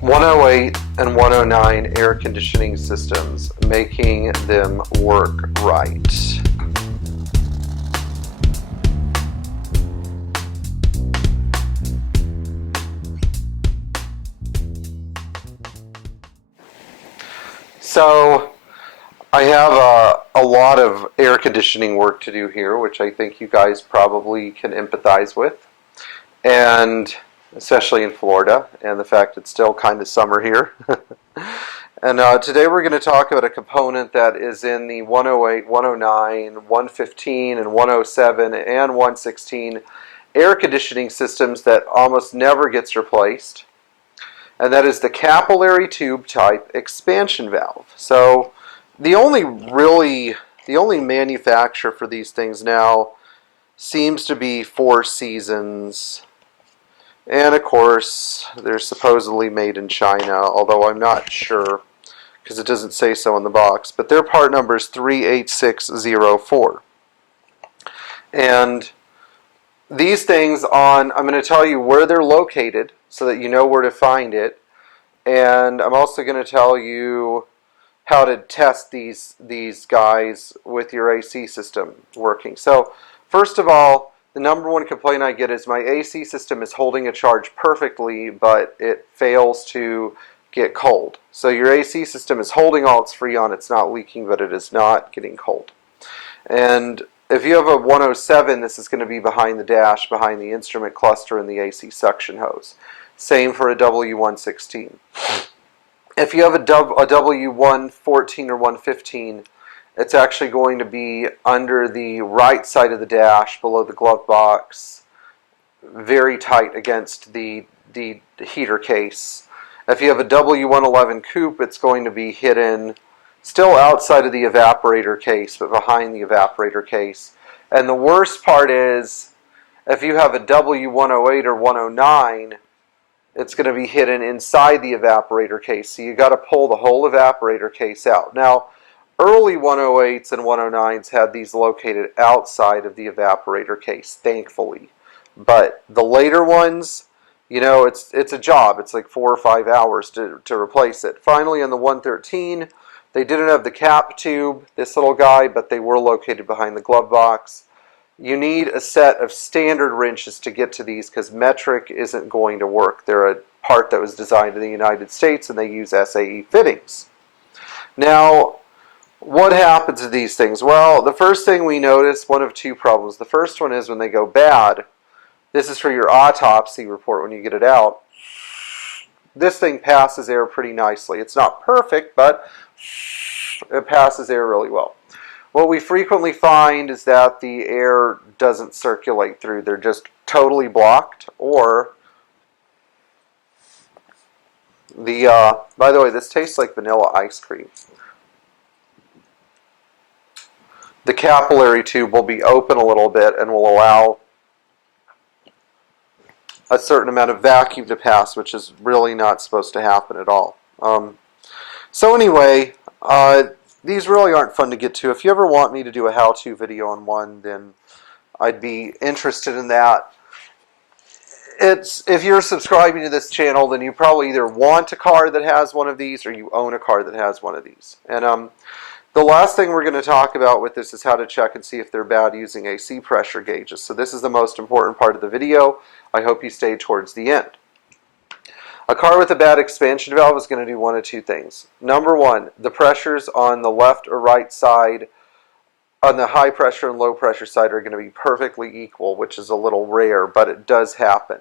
108 and 109 air conditioning systems, making them work right. So I have a lot of air conditioning work to do here, which I think you guys probably can empathize with, and especially in Florida, and the fact it's still kind of summer here. And today we're going to talk about a component that is in the 108, 109, 115, and 107, and 116 air conditioning systems that almost never gets replaced. And that is the capillary tube type expansion valve. So the only manufacturer for these things now seems to be Four Seasons. And of course, they're supposedly made in China, although I'm not sure because it doesn't say so in the box. But their part number is 38604. And these things I'm going to tell you where they're located so that you know where to find it. And I'm also going to tell you how to test these guys with your AC system working. So first of all, the number one complaint I get is my AC system is holding a charge perfectly, but it fails to get cold. So your AC system is holding all its freon, it's not leaking, but it is not getting cold. And if you have a 107, this is going to be behind the dash, behind the instrument cluster and the AC suction hose. Same for a W116. If you have a W114 or 115, it's actually going to be under the right side of the dash, below the glove box, very tight against the heater case. If you have a W111 coupe, it's going to be hidden still outside of the evaporator case, but behind the evaporator case. And the worst part is, if you have a W108 or 109, it's going to be hidden inside the evaporator case. So you got to pull the whole evaporator case out. Now, early 108s and 109s had these located outside of the evaporator case, thankfully. But the later ones, you know, it's a job. It's like 4 or 5 hours to replace it. Finally, on the 113, they didn't have the cap tube, this little guy, but they were located behind the glove box. You need a set of standard wrenches to get to these because metric isn't going to work. They're a part that was designed in the United States and they use SAE fittings. Now, what happens to these things? Well, the first thing we notice, one of two problems. The first one is when they go bad. This is for your autopsy report when you get it out. This thing passes air pretty nicely. It's not perfect, but it passes air really well. What we frequently find is that the air doesn't circulate through. They're just totally blocked, or by the way, this tastes like vanilla ice cream. The capillary tube will be open a little bit and will allow a certain amount of vacuum to pass, which is really not supposed to happen at all. So anyway, these really aren't fun to get to. If you ever want me to do a how-to video on one, then I'd be interested in that. If you're subscribing to this channel, then you probably either want a car that has one of these or you own a car that has one of these. And the last thing we're going to talk about with this is how to check and see if they're bad using AC pressure gauges. So this is the most important part of the video. I hope you stay towards the end. A car with a bad expansion valve is going to do one of two things. Number one, the pressures on the left or right side, on the high pressure and low pressure side, are going to be perfectly equal, which is a little rare, but it does happen.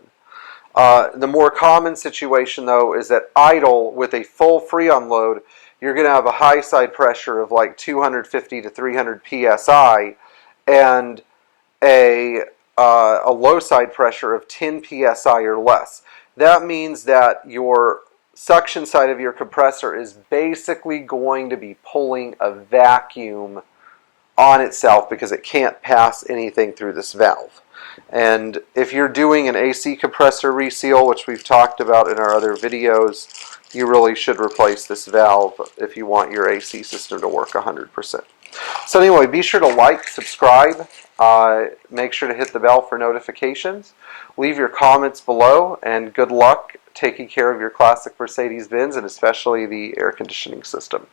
The more common situation, though, is that idle with a full freon load, you're going to have a high side pressure of like 250 to 300 psi and a low side pressure of 10 psi or less. That means that your suction side of your compressor is basically going to be pulling a vacuum on itself because it can't pass anything through this valve. And if you're doing an AC compressor reseal, which we've talked about in our other videos, you really should replace this valve if you want your AC system to work 100%. So anyway, be sure to like, subscribe, make sure to hit the bell for notifications, leave your comments below, and good luck taking care of your classic Mercedes Benz, and especially the air conditioning system.